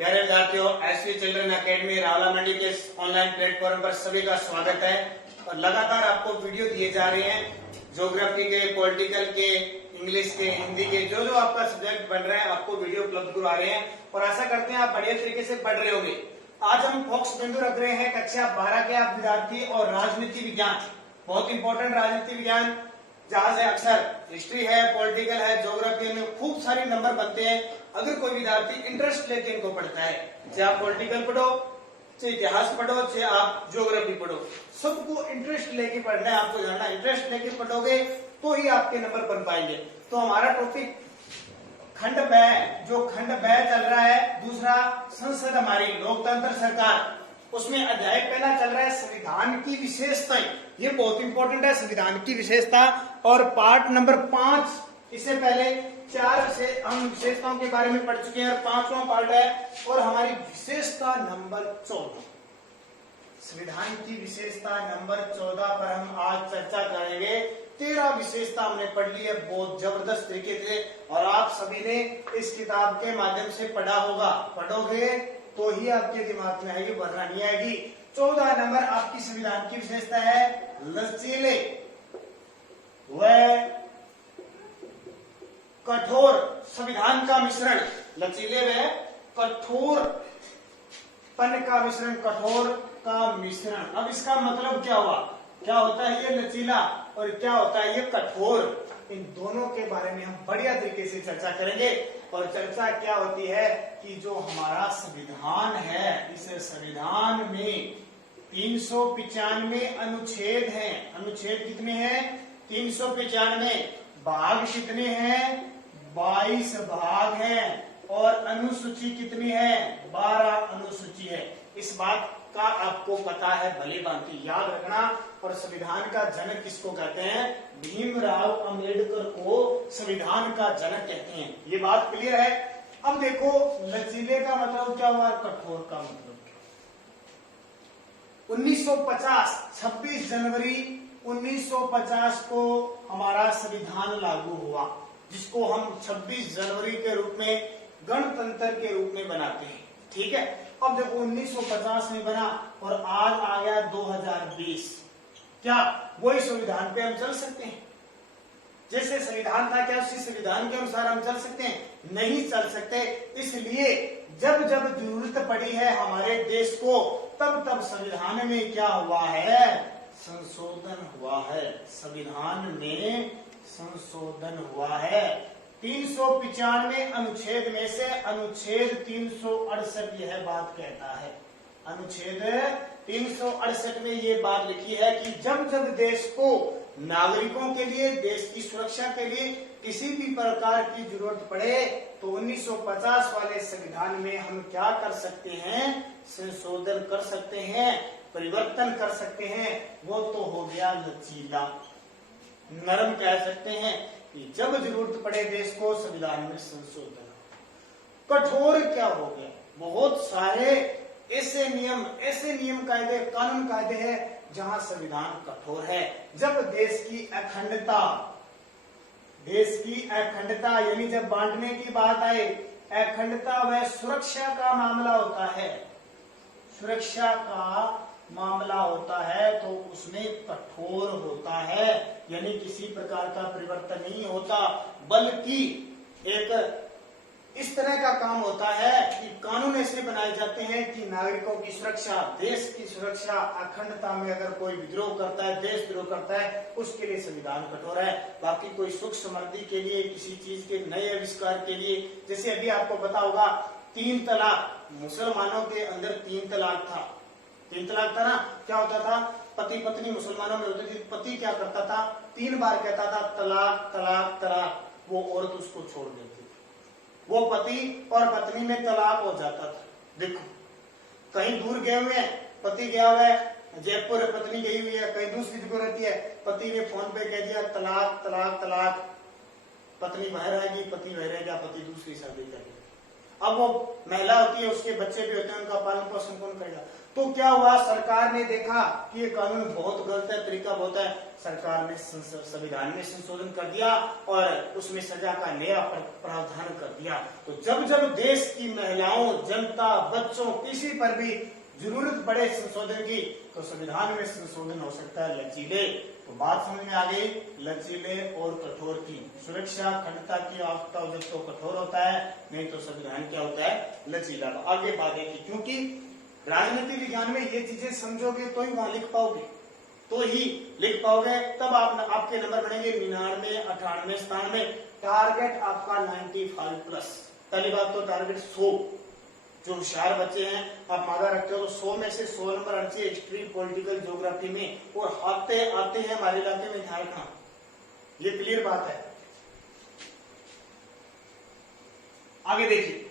प्यारे विद्यार्थियों, SV children academy Rawla मंडी के ऑनलाइन प्लेटफॉर्म पर सभी का स्वागत है। और लगातार आपको वीडियो दिए जा रहे हैं ज्योग्राफी के, पॉलिटिकल के, इंग्लिश के, हिंदी के, जो जो आपका सब्जेक्ट बन रहे हैं आपको वीडियो उपलब्ध करवा रहे हैं और आशा करते हैं आप बढ़िया तरीके से पढ़ रहे होंगे। आज हम फोकस बिंदु रख रहे हैं कक्षा 12 के आप विद्यार्थी और राजनीति विज्ञान, बहुत इंपॉर्टेंट राजनीति विज्ञान, जहां से अक्सर हिस्ट्री है, पॉलिटिकल है, ज्योग्राफी में खूब सारे नंबर बनते हैं। अगर कोई विद्यार्थी इंटरेस्ट लेके इनको पढ़ता है, चाहे आप पॉलिटिकल पढ़ो, चाहे इतिहास पढ़ो, चाहे आप ज्योग्राफी पढ़ो, सबको इंटरेस्ट लेके पढ़ना है। आपको जानना, इंटरेस्ट लेके पढ़ोगे तो ही आपके नंबर बन पाएंगे। तो हमारा टॉपिक खंड ब, जो खंड ब चल रहा है, दूसरा संसद हमारी लोकतंत्र सरकार, उसमें अध्याय पहला चल रहा है संविधान की विशेषताएं। ये बहुत इंपॉर्टेंट है, संविधान की विशेषता। और पार्ट नंबर 5, इससे पहले 4 से हम विशेषताओं के बारे में पढ़ चुके हैं और 5वां पार्ट है। और हमारी विशेषता नंबर 14, संविधान की विशेषता नंबर 14 पर हम आज चर्चा करेंगे। 13 विशेषता हमने पढ़ ली है बहुत जबरदस्त तरीके से, और आप सभी ने इस किताब के माध्यम से पढ़ा होगा। पढ़ोगे तो ही आपके दिमाग में आएगी, वरना नहीं आएगी। 14 नंबर आपकी संविधान की विशेषता है लचीले व कठोर संविधान का मिश्रण। लचीले व कठोर पन का मिश्रण, कठोर का मिश्रण। अब इसका मतलब क्या हुआ? क्या होता है ये लचीला और क्या होता है ये कठोर? इन दोनों के बारे में हम बढ़िया तरीके से चर्चा करेंगे। और चर्चा क्या होती है कि जो हमारा संविधान है, इस संविधान में 395 अनुच्छेद हैं। अनुच्छेद कितने हैं? 395। भाग कितने हैं? 22 भाग हैं। और अनुसूची कितनी है? 12 अनुसूची है। इस बात का आपको पता है, भली भांति याद रखना। और संविधान का जनक किसको कहते हैं? भीमराव अंबेडकर को संविधान का जनक कहते हैं। ये बात क्लियर है। अब देखो, लचीले का मतलब क्या हुआ, कठोर का मतलब क्या? 1950 26 जनवरी 1950 को हमारा संविधान लागू हुआ, जिसको हम 26 जनवरी के रूप में गणतंत्र के रूप में बनाते हैं। ठीक है। अब देखो 1950 में बना और आज आ गया 2020। क्या वही संविधान पे हम चल सकते हैं? जैसे संविधान था, क्या उसी संविधान के अनुसार हम चल सकते हैं? नहीं चल सकते। इसलिए जब जब जरूरत पड़ी है हमारे देश को, तब तब संविधान में क्या हुआ है? संशोधन हुआ है। संविधान में संशोधन हुआ है। 395 अनुच्छेद में से अनुच्छेद 368 यह बात कहता है, अनुच्छेद 368 में ये बात लिखी है कि जब जब देश को नागरिकों के लिए, देश की सुरक्षा के लिए किसी भी प्रकार की जरूरत पड़े, तो 1950 वाले संविधान में हम क्या कर सकते हैं? संशोधन कर सकते हैं, परिवर्तन कर सकते हैं। वो तो हो गया लचीला, नरम कह सकते हैं कि जब जरूरत पड़े देश को संविधान में संशोधन। कठोर क्या हो गया? बहुत सारे ऐसे नियम कायदे, कानून कायदे हैं जहां संविधान कठोर है। जब देश की अखंडता यानी जब बांटने की बात आए, अखंडता व सुरक्षा का मामला होता है, सुरक्षा का मामला होता है, तो उसमें कठोर होता है। यानी किसी प्रकार का परिवर्तन नहीं होता, बल्कि एक इस तरह का काम होता है कि कानून ऐसे बनाए जाते हैं कि नागरिकों की सुरक्षा, देश की सुरक्षा, अखंडता में अगर कोई विद्रोह करता है, देश द्रोह करता है, उसके लिए संविधान कठोर है। बाकी कोई सुख समृद्धि के लिए, किसी चीज के नए आविष्कार के लिए, जैसे अभी आपको पता होगा 3 तलाक, मुसलमानों के अंदर 3 तलाक था। 3 तलाक था ना? क्या होता था? पति पत्नी मुसलमानों में होती थी, पति क्या करता था? 3 बार कहता था तलाक तलाक तलाक, वो औरत उसको छोड़ देती थी। वो पति और पत्नी में तलाक हो जाता था। देखो, कहीं दूर गए हुए हैं, पति गया हुआ है जयपुर, पत्नी गई हुई है कहीं दूसरी जगह रहती है, पति ने फोन पे कह दिया तलाक तलाक तलाक, पत्नी बाहर आएगी, पति बाहर रहेगा, पति दूसरी शादी करेगा। अब वो महिला होती है, उसके बच्चे भी होते हैं, उनका पालन पोषण कौन करेगा? तो क्या हुआ, सरकार ने देखा कि ये कानून बहुत गलत है, तरीका बहुत है, सरकार ने संविधान में संशोधन कर दिया और उसमें सजा का नया प्रावधान कर दिया। तो जब जब देश की महिलाओं, जनता, बच्चों, किसी पर भी जरूरत पड़े संशोधन की, तो संविधान में संशोधन हो सकता है लचीले। तो बात समझ में आ गई, लचीले और कठोर की। सुरक्षा खंडता की आवश्यकता हो जब तो कठोर होता है, नहीं तो संविधान क्या होता है, लचीला। आगे बात है कि क्योंकि राजनीति विज्ञान में ये चीजें समझोगे तो ही वहां लिख पाओगे, तो ही लिख पाओगे, तब आपके नंबर बनेंगे 99, 98, 97। टारगेट आपका 95+। पहली बात तो टारगेट 100। जो होशियार बच्चे हैं, आप मादा रखते हो तो 100 में से 100 नंबर आने चाहिए हिस्ट्री, पॉलिटिकल, ज्योग्राफी में। और आते आते हैं हमारे इलाके में, ध्यान रखना, ये क्लियर बात है। आगे देखिए,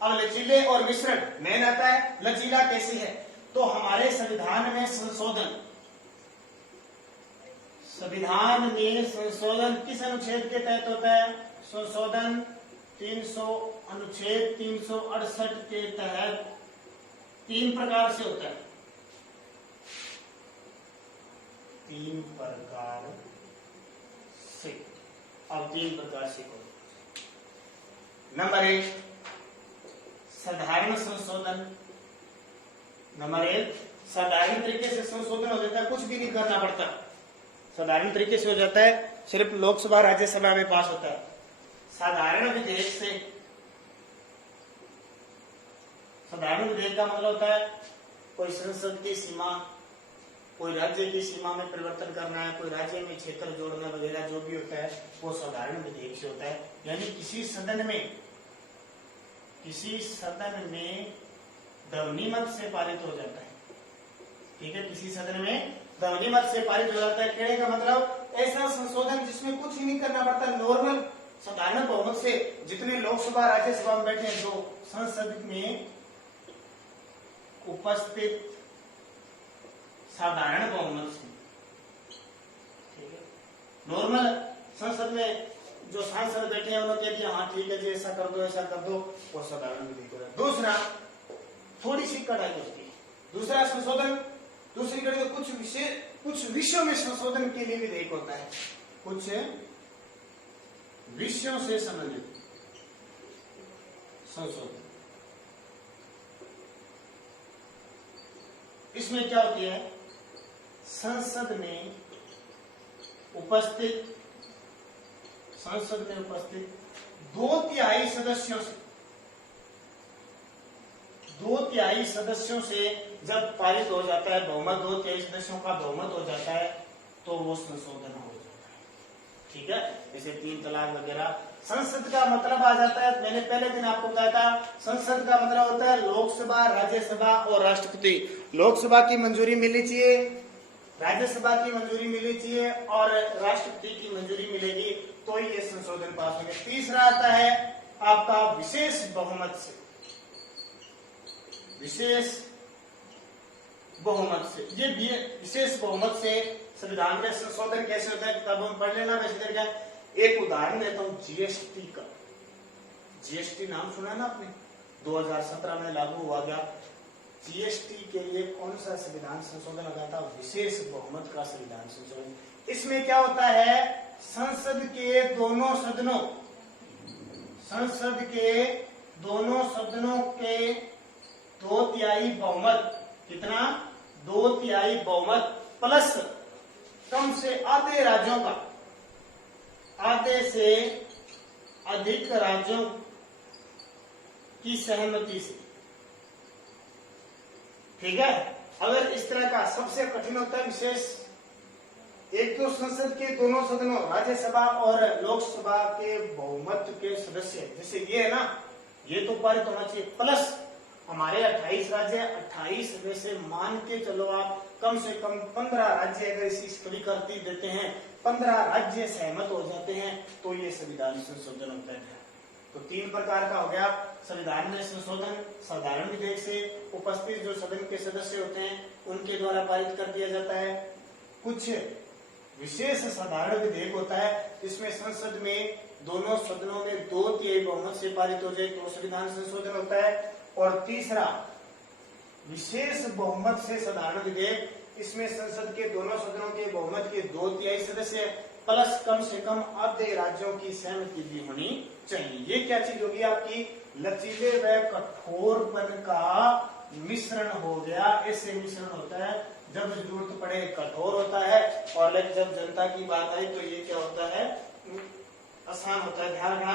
अब लचीले और मिश्रण मेन आता है। लचीला कैसे है, तो हमारे संविधान में संशोधन, संविधान में संशोधन किस अनुच्छेद के तहत होता है? संशोधन 300 अनुच्छेद 368 के तहत 3 प्रकार से होता है। 3 प्रकार से। अब 3 प्रकार से करो। नंबर 1 साधारण संशोधन। नंबर 1 साधारण तरीके से संशोधन हो जाता है, कुछ भी नहीं करना पड़ता, साधारण तरीके से हो जाता है, सिर्फ लोकसभा राज्यसभा में पास होता है। साधारण विधेयक से, साधारण विधेयक का मतलब होता है कोई संसद की सीमा, कोई राज्य की सीमा में परिवर्तन करना है, कोई राज्य में क्षेत्र जोड़ना वगैरह जो भी होता है वो साधारण विधेयक से होता है। यानी किसी सदन में ध्वनिमत से पारित हो जाता है। ठीक है, किसी सदन में ध्वनिमत से पारित हो जाता है। कहने का मतलब ऐसा संशोधन जिसमें कुछ ही नहीं करना पड़ता, नॉर्मल साधारण बहुमत से। जितने लोकसभा राज्यसभा में बैठे हैं, जो संसद में उपस्थित साधारण बहुमत से, ठीक है, नॉर्मल संसद में जो सांसद बैठे हैं उन्होंने कह दिया हाँ ठीक है जी ऐसा कर दो, ऐसा कर दो, वो साधारण विधेयक हो रहा है। दूसरा थोड़ी सी कड़ाई होती है, दूसरा संशोधन, दूसरी कड़ी तो कुछ विषयों में संशोधन के लिए विधेयक होता है, कुछ विषयों से संबंधित संशोधन। इसमें क्या होती है, संसद में उपस्थित 2/3 सदस्यों से जब पारित हो जाता है, बहुमत 2/3 सदस्यों का बहुमत हो जाता है, तो वो संशोधन हो जाता है। ठीक है, जैसे 3 तलाक वगैरह। संसद का मतलब आ जाता है, मैंने पहले दिन आपको बताया था, संसद का मतलब होता है लोकसभा, राज्यसभा और राष्ट्रपति। लोकसभा की मंजूरी मिलनी चाहिए, राज्यसभा की मंजूरी मिलनी चाहिए और राष्ट्रपति की मंजूरी मिलेगी तो ही ये संशोधन पास होंगे। तीसरा आता है आपका विशेष बहुमत से, विशेष बहुमत से। ये विशेष बहुमत से संविधान में संशोधन कैसे होता है किताबों में पढ़ लेना। वैसे करके एक उदाहरण देता हूं जीएसटी का। जीएसटी नाम सुना है ना आपने, 2017 में लागू हुआ गया। जीएसटी के लिए कौन सा संविधान संशोधन लगा था? विशेष बहुमत का संविधान संशोधन। इसमें क्या होता है, संसद के दोनों सदनों के 2/3 बहुमत, कितना? 2/3 बहुमत प्लस कम से आधे राज्यों का, आधे से अधिक राज्यों की सहमति से। ठीक है, अगर इस तरह का सबसे कठिन होता है विशेष, एक तो संसद के दोनों सदनों, राज्यसभा और लोकसभा के बहुमत के सदस्य, जैसे ये है ना, ये तो पारित होना चाहिए, प्लस हमारे 28 राज्य, 28 में से मान के चलो आप कम से कम 15 राज्य अगर इसी स्वीकृति देते हैं, 15 राज्य सहमत हो जाते हैं, तो ये संविधान संशोधन होता है। तो 3 प्रकार का हो गया संविधान में संशोधन। साधारण विधेयक से उपस्थित जो सदन के सदस्य होते हैं उनके द्वारा पारित कर दिया जाता है। कुछ विशेष साधारण विधेयक होता है, इसमें संसद में दोनों सदनों में 2/3 बहुमत से पारित हो जाए तो संविधान संशोधन होता है। और तीसरा, विशेष बहुमत से साधारण विधेयक, इसमें संसद के दोनों सदनों के बहुमत के 2/3 सदस्य प्लस कम से कम आधे राज्यों की सहमति भी होनी चाहिए। ये क्या चीज होगी आपकी? लचीले व कठोरपन का मिश्रण हो गया। ऐसे मिश्रण होता है जब जरूरत पड़े कठोर होता है, और जब जनता की बात आई तो ये क्या होता है? आसान होता है। ध्यान रखना,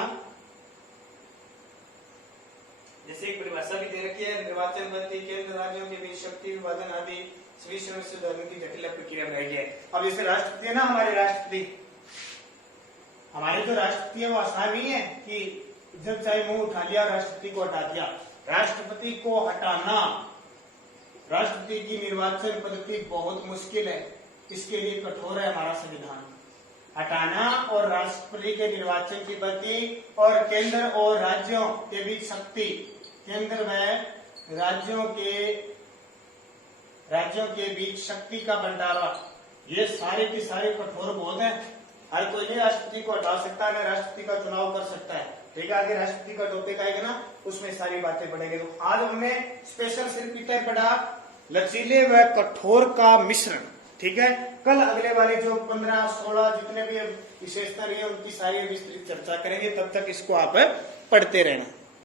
जैसे एक परिभाषा भी दे रखी है, निर्वाचन पद्धति केंद्र राज्यों के बीच शक्ति विभाजन आदि सभी समस्या की जटिल प्रक्रिया बनाई है। अब जैसे राष्ट्रपति है ना, हमारे जो राष्ट्रपति है वो आसान नहीं है कि जब चाहे मुंह उठा लिया राष्ट्रपति को हटा दिया। राष्ट्रपति को हटाना, राष्ट्रपति की निर्वाचन पद्धति बहुत मुश्किल है, इसके लिए कठोर है हमारा संविधान। हटाना और राष्ट्रपति के निर्वाचन की पद्धति और केंद्र और राज्यों के बीच शक्ति, केंद्र में राज्यों के बीच शक्ति का बंटवारा, ये सारे के सारे कठोर बहुत है। हर कोई नहीं राष्ट्रपति को हटा सकता है, राष्ट्रपति का चुनाव कर सकता है। ठीक है, आगे राष्ट्रपति का टॉपिक आएगा ना, उसमें सारी बातें पढ़ेंगे। तो आज हमने स्पेशल सिर्फ इतना पढ़ा, लचीले व कठोर का मिश्रण। ठीक है, कल अगले वाले जो 15, 16 जितने भी विशेषता रही है उनकी सारी विस्तृत चर्चा करेंगे। तब तक इसको आप पढ़ते रहना।